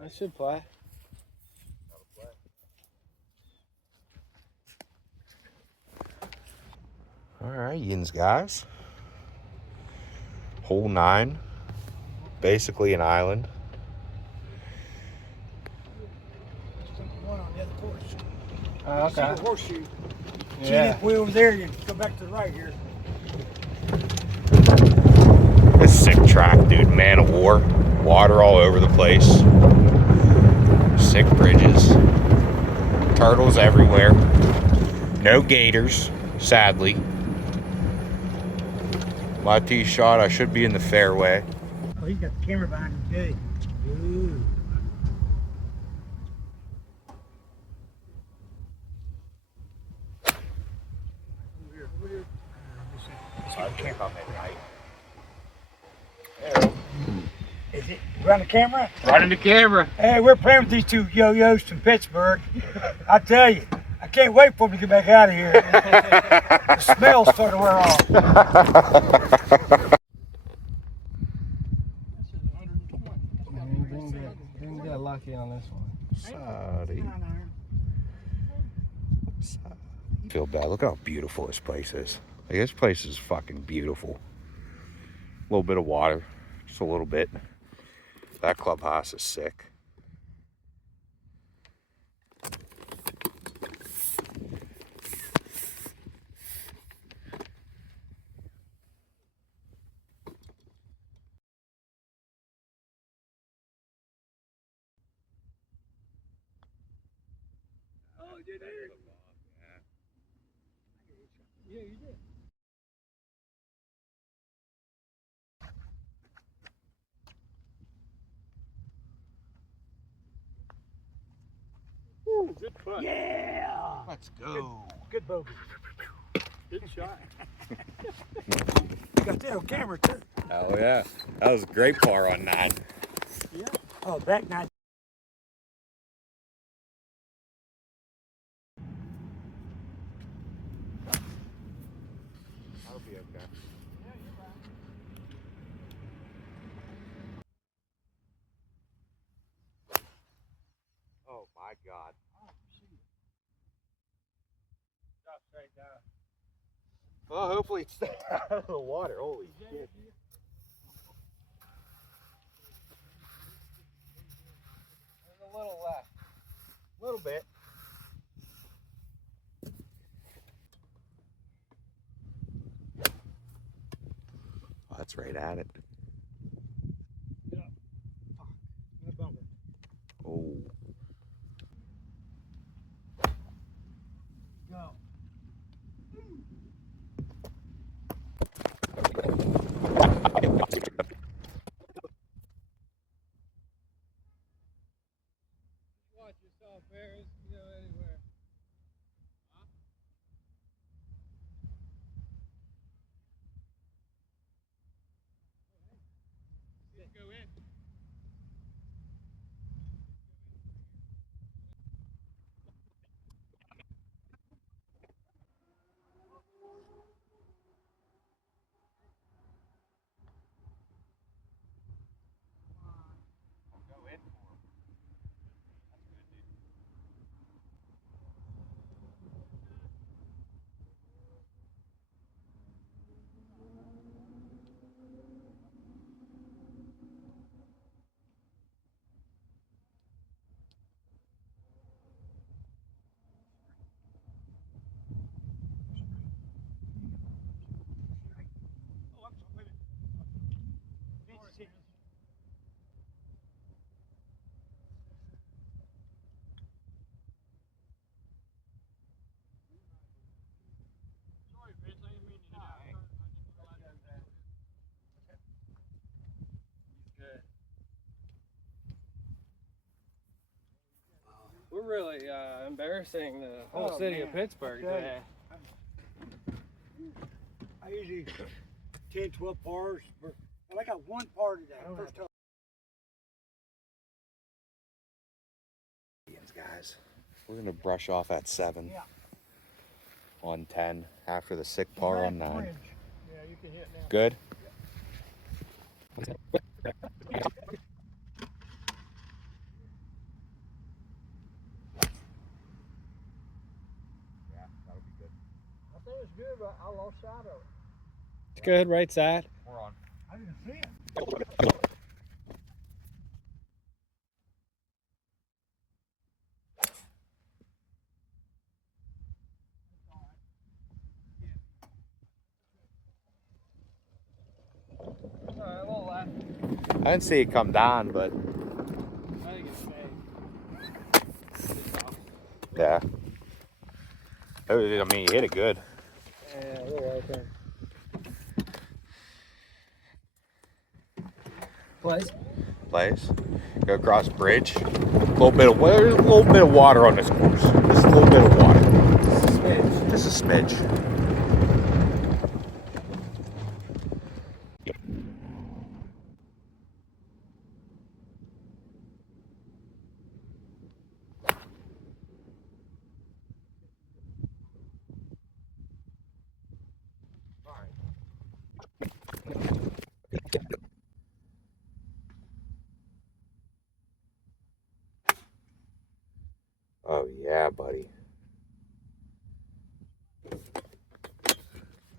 That should play. All right, yins guys. Hole 9. Basically an island. One on the other course. Oh, See okay. the horseshoe. See Yeah. that way over there, you go back to the right here. It's a sick track, dude. Man of war. Water all over the place. Sick bridges. Turtles everywhere. No gators, sadly. My tee shot, I should be in the fairway. Oh, he's got the camera behind him, too. Ooh. Is it run the camera? Right in the camera. Hey, we're playing with these two yo-yos from Pittsburgh. I tell you, I can't wait for them to get back out of here. The smell's starting to wear off. Didn't get lucky on this one. Sorry. Feel bad. Look how beautiful this place is. Like, this place is fucking beautiful. A little bit of water, just a little bit. That clubhouse is sick. Oh, you did? Yeah, you did. Good putt. Yeah! Let's go. Good bogey. Good shot. You got that on camera, too. Oh yeah, that was a great par on 9. Yeah. Oh, back nine. That'll be okay. Oh my God. Straight down. Well, hopefully it's out of the water. Holy shit. There's a little left. A little bit. Oh, that's right at it. No bumper. Oh. Go. Watch yourself, Paris. You go anywhere. Go in. We're really embarrassing the whole city of Pittsburgh today. I usually 10, 12 pars. But I got one par today. First time. Guys, we're gonna brush off at 7 Yeah. on 10 after the sick par on 9. Fringe. Yeah, you can hit now. Good. good, but I lost sight of it. It's good, right side. We're on. I didn't see it. Alright, we'll laugh. I didn't see it come down, but I think it's safe. yeah. I mean, you hit it good. Yeah, we're open. Place? Place. Go across the bridge. A little bit of water on this course. Just a little bit of water. Smidge. Just a smidge. Oh yeah, buddy.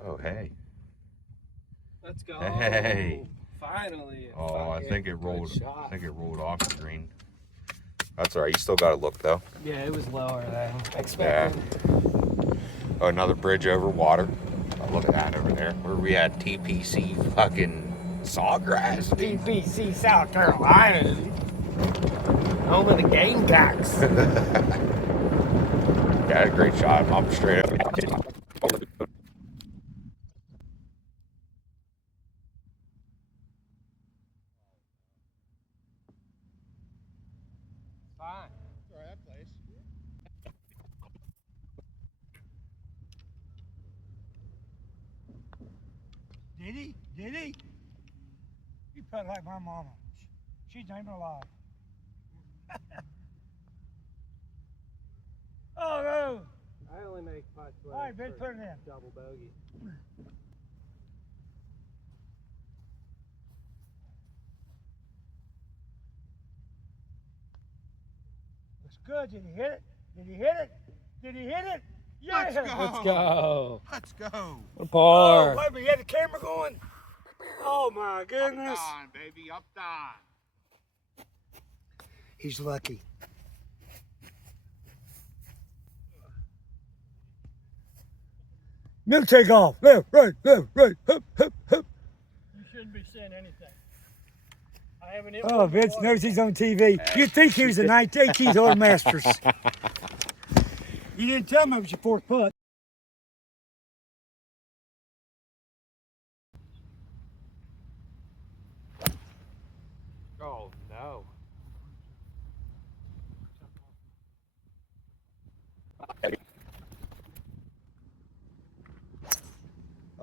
Oh hey. Let's go. Hey. Finally. Oh, I think it rolled. Shot. I think it rolled off the green. That's all right. You still got to look though. Yeah, it was lower than expected. Oh, another bridge over water. Oh, look at that over there. Where we had TPC fucking sawgrass. TPC, South Carolina. Home of the Gamecocks. Yeah, great shot. I'm straight up. Fine. Try that place. Did he? Did he? He put like my mama. She's not even alive. Oh no! I only make putt All right, Ben, put it in. double bogey. Looks good. Did he hit it? Did he hit it? Did he hit it? Yeah. Let's go. Let's go. What a par. Oh, wait a minute, you had the camera going? Oh my goodness. Up down, baby, up down. He's lucky. Middle take off. Left, right, hop, hop, hop. You shouldn't be saying anything. I haven't. Oh, Vince knows he's on TV. You'd think he was a 18th Old Masters. You didn't tell me it was your fourth putt. Oh, no.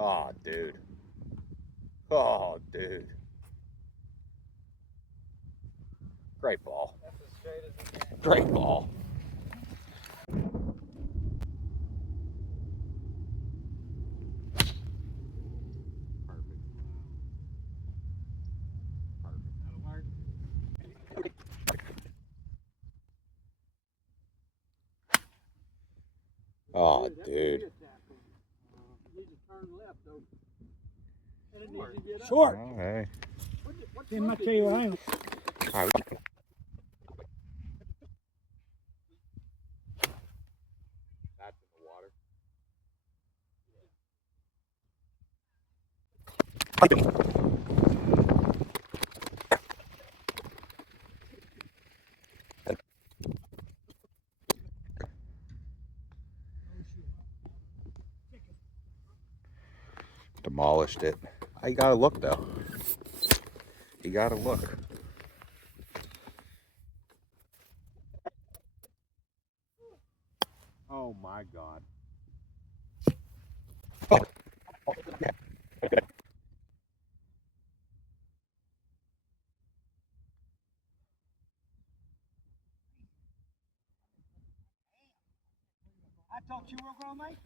Oh, dude. Oh, dude. Great ball. That's as straight as it can. Great ball. Oh, dude. Short. Oh, hey. Didn't I tell you I ain't. All right. That's in the water. Demolished it. You gotta look though. You gotta look. Oh my God. I thought you were going to make it.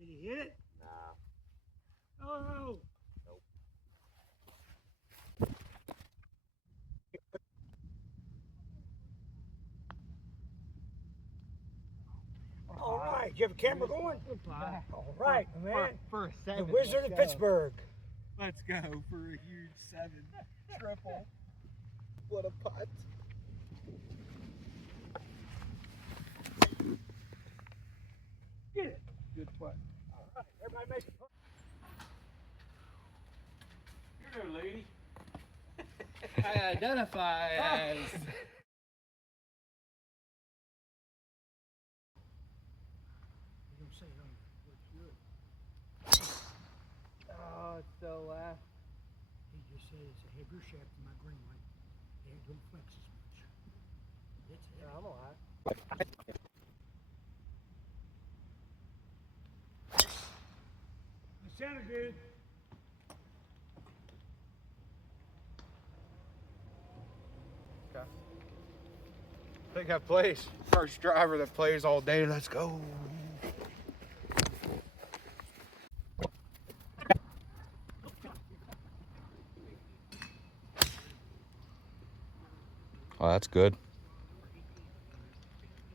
Did he hit it? Nah. Oh no. you have a camera going? All right, man. For a The seven. Wizard of Pittsburgh. Let's go for a huge 7 triple. What a putt. Get it. Good putt. All right, everybody make a putt. Here, lady. I identify as. Oh, it's so left. He just said it's a heavier shaft than my green one. It don't flex as much. It's heavy. I'm alive. It sounded good. I think I plays. First driver that plays all day. Let's go. Oh, that's good.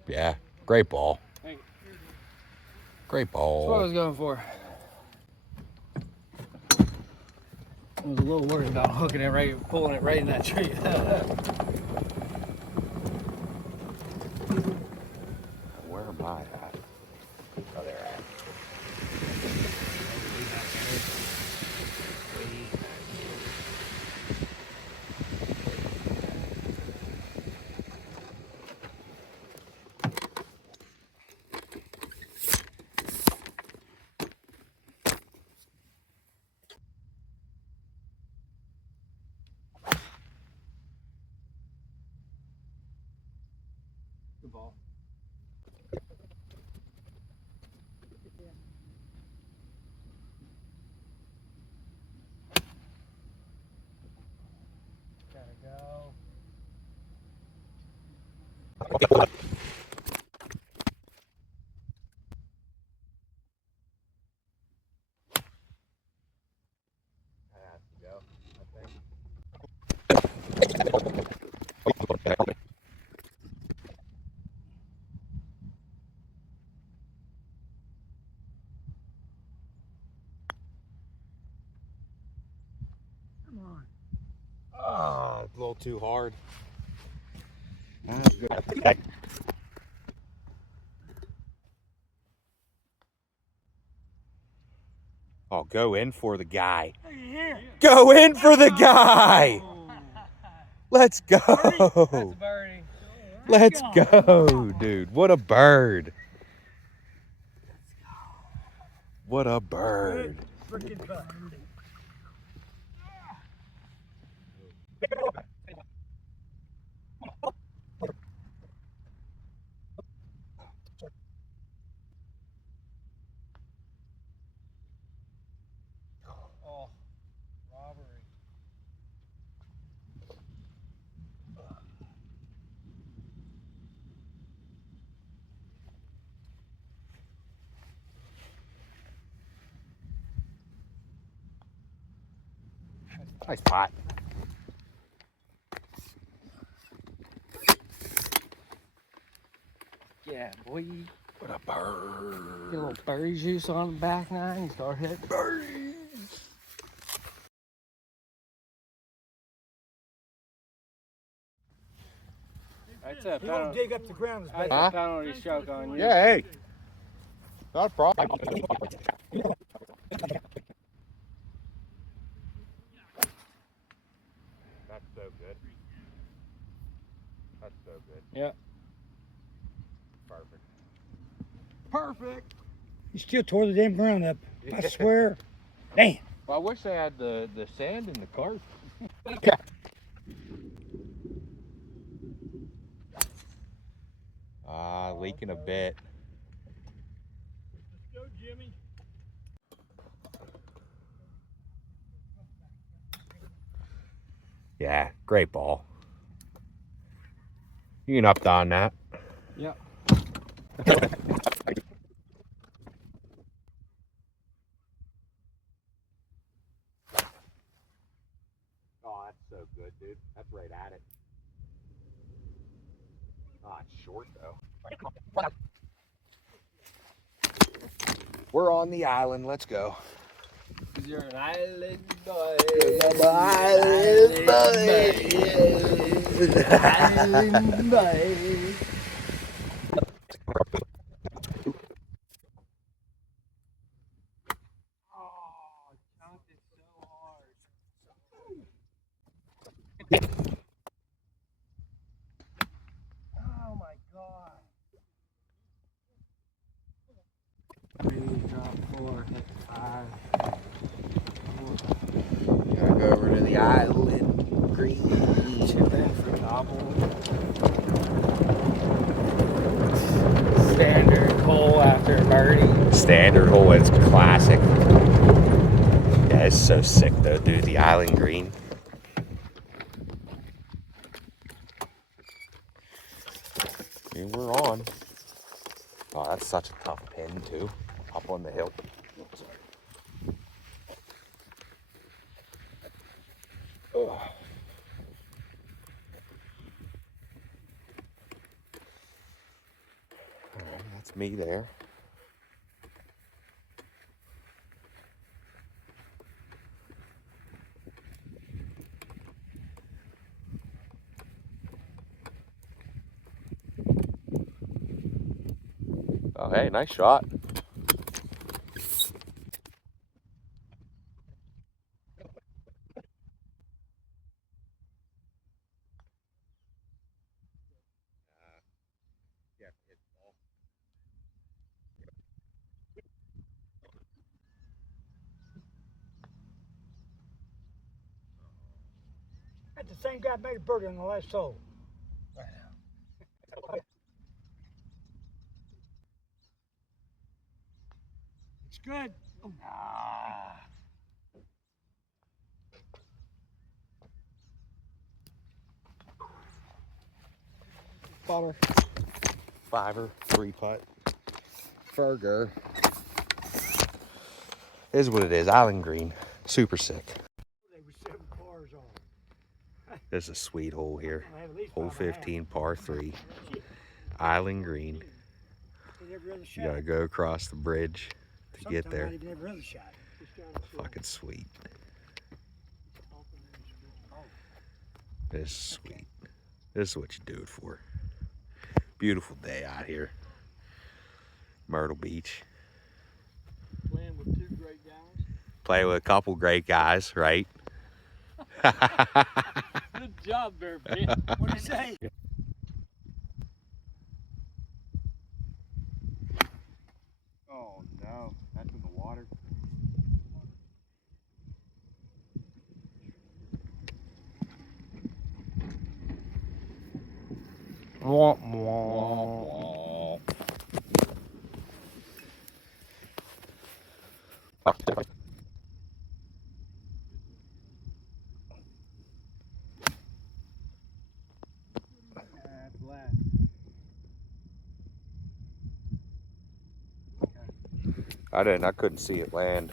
Yeah, great ball. Thank you. Great That's what I ball. was going for. I was a little worried about hooking it right, pulling it right in that tree. Where am I at? Oh, there I am. Good ball. Gotta go. That has to go, I think. Come on. Oh, a little too hard. Oh, go in for the guy. Go in for the guy. Let's That's go. a birdie. Let's go, dude. What a bird. What a bird. Freaking putt. Oh, robbery. Nice pot. Yeah, boy. What a bird. Get a little berry juice on the back nine and start hitting. Birdies. That's a He won't dig up the ground as That's bad. a penalty stroke on you. Yeah, hey. Not a problem. That's so good. That's so good. Yeah. Perfect. Perfect. He still tore the damn ground up. I swear. Damn. Well, I wish they had the sand in the cart. Leaking a bit. Let's go, Jimmy. Yeah, great ball. You can up on that. Yep. Oh, that's so good, dude. That's right at it. Oh, it's short though. We're on the island. Let's go. Cause you're an island boy. Island Island boy. Oh, chunked it so hard. Oh my god. Three, drop four, hit five. Gotta go over to the island. Green. Chip in for gobble. Standard hole after birdie. Standard hole. It's classic. Yeah, it's so sick though, dude. The island green. And we're on. Oh, that's such a tough pin too. Up on the hill. Ugh. All right, that's me there. Oh, hey, nice shot. That's the same guy made a birdie on the last hole. It's good. Ah. Bummer. Fiver, 3-putt. Ferger. Is what it is. Island green. Super sick. They were 7 pars on. This is a sweet hole here. I have at least Hole 5 and a half. 15, par 3. Island green. They never other You shot. gotta go across the bridge to get there. Sometimes not even every other shot. Fucking sweet. This is sweet. This is what you do it for. Beautiful day out here. Myrtle Beach. Playing with 2 great guys. Play with a couple great guys, right? Good job there, Ben. What'd you say? Oh no, that's in the water. Wah, wah. That's left. I couldn't see it land.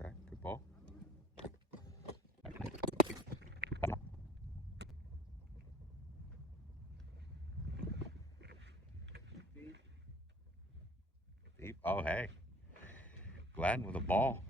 Okay, good ball. Deep. Oh, hey. Gladden with a ball.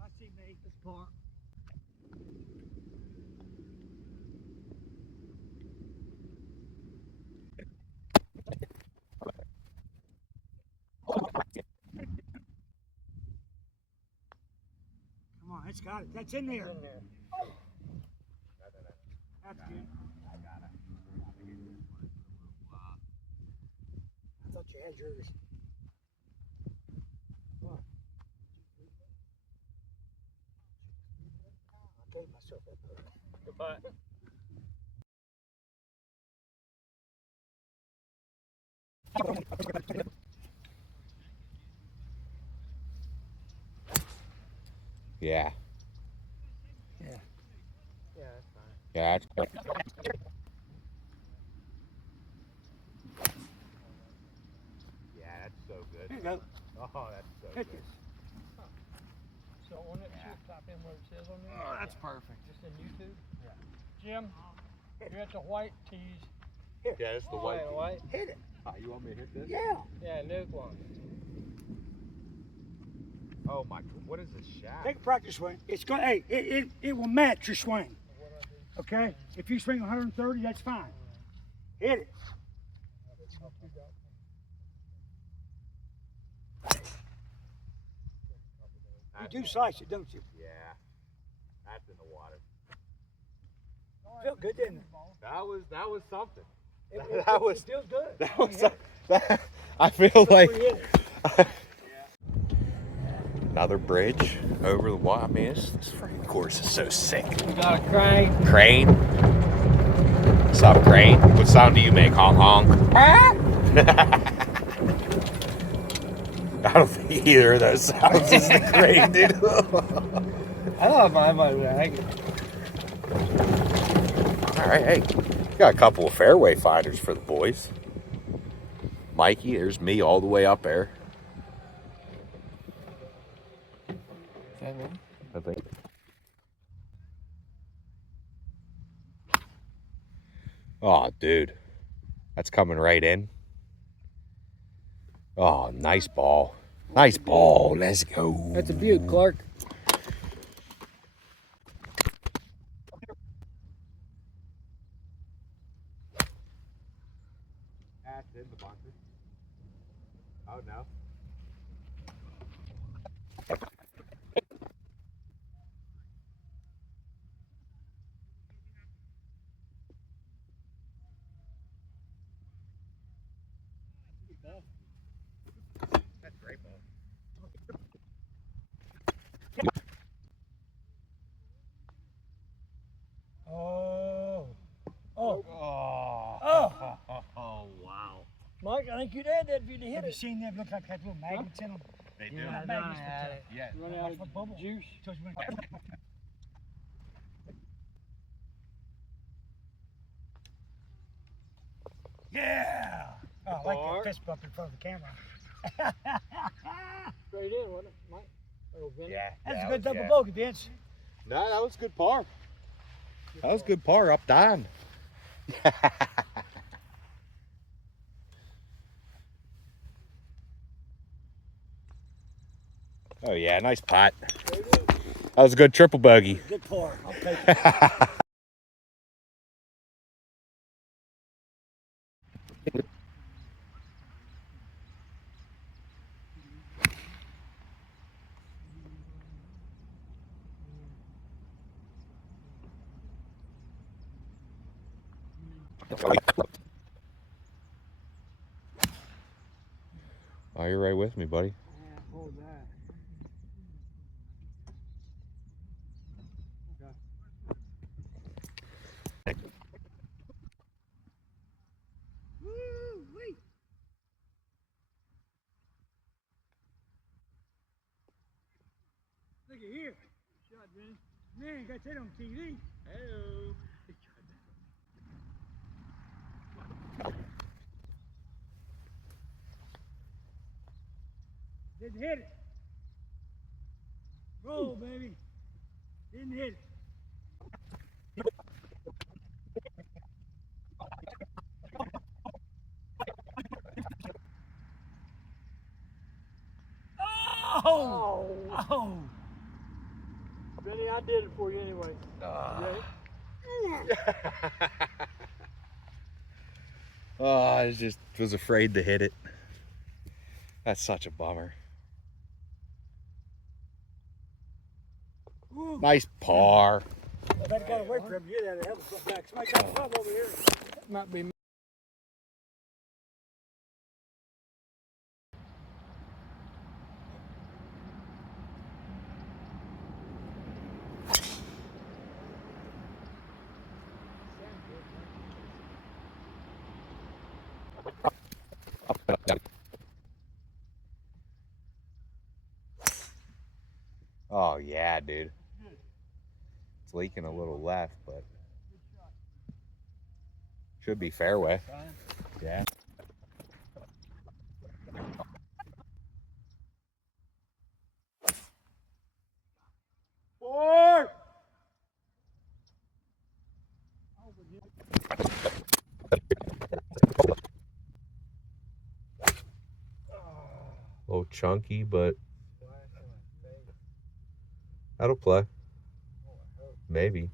I see me this par. Come on, that's got it. That's in there. That's good. I thought you had yours. What? I gave myself that bird. Good putt. Yeah. Yeah. Yeah, that's fine. Yeah. Yeah, that's so good. There you go. Oh, that's so Hit good. this. So on it, shoot, type in what it says on there. Oh, that's perfect. Just in YouTube. Yeah. Jim, you're at the white tees. Yeah, it's the white. White. Hit it. Oh, you want me to hit this? Yeah. Yeah, Luke one. Oh my, what is this shaft? Take a practice swing. It's going. Hey, it will match your swing. Okay. If you swing 130, that's fine. Hit it. You do slice it, don't you? Yeah. That's in the water. Felt good, didn't it? That was something. It feels good. That was I feel like another bridge over the water. I mean, this freaking course is so sick. We got a crane. Crane. What's up, Crane? What sound do you make? Honk honk. I don't think either of those sounds is the crane, dude. I thought mine might be. All right, hey, got a couple of fairway finders for the boys. Mikey, there's me all the way up there. I think. Oh, dude, that's coming right in. Oh, nice ball. Nice ball. Let's go. That's a beaut, Clark. That's in the bunker. Oh, no. That's a great ball. Oh. Oh. Oh. Oh, wow. Mike, I think you'd add that if you'd hit Have you it. seen them look like had little magnets in them? They Yeah, Not I magnets, had but it. Yeah. Run like out for of bubble juice. So you went- Yeah. Oh, I like that fist bump in front of the camera. Straight in, wasn't it, Mike? Oh, Vinny? Yeah. That's that a good was- double yeah. bogey, Vince. No, that was good par. That was good par up dahn. Oh yeah, nice pot. That was a good triple bogey. Good par. I'll take it. Oh, you're right with me, buddy. Yeah, hold that. Woo-wee. Look at here. Shot, Vinny. Man, got that on TV. Hello. Didn't hit it. Roll, baby. Didn't hit it. Oh! Oh! Vinny, I did it for you anyway. Oh, I just was afraid to hit it. That's such a bummer. Woo. Nice par. Well, that got away from him. You had to have it back. Somebody got some over here. That might be Oh yeah, bad, dude. It's leaking a little left, but should be fairway. Yeah. Boy! A little chunky, but that'll play. Maybe.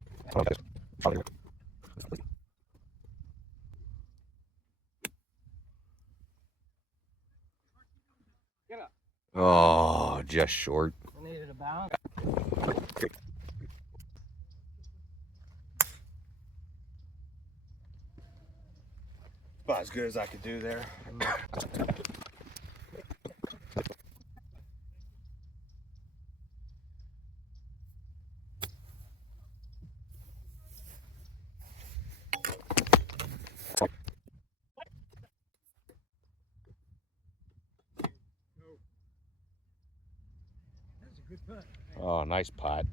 Oh, just short. I needed a bounce. About as good as I could do there. That's a good putt. Oh, nice putt.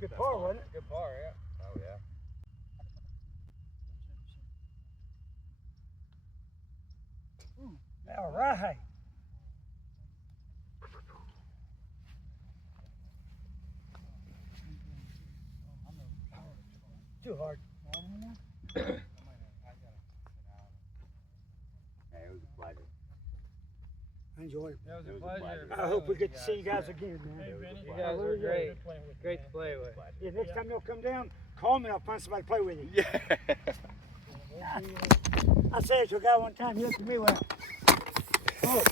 Good par, wasn't it? Good par, yeah. Oh, yeah. All right. Too hard. Hey, it was a pleasure. I enjoyed it. That was It a was a pleasure. pleasure. I hope we get to see you guys again, man. Hey, Vinny. You guys were great. good Playing with you, Great man. to play with. Yeah, next time you'll come down, call me and I'll find somebody to play with you. Yeah. I said it to a guy one time, he looked at me and went, oh,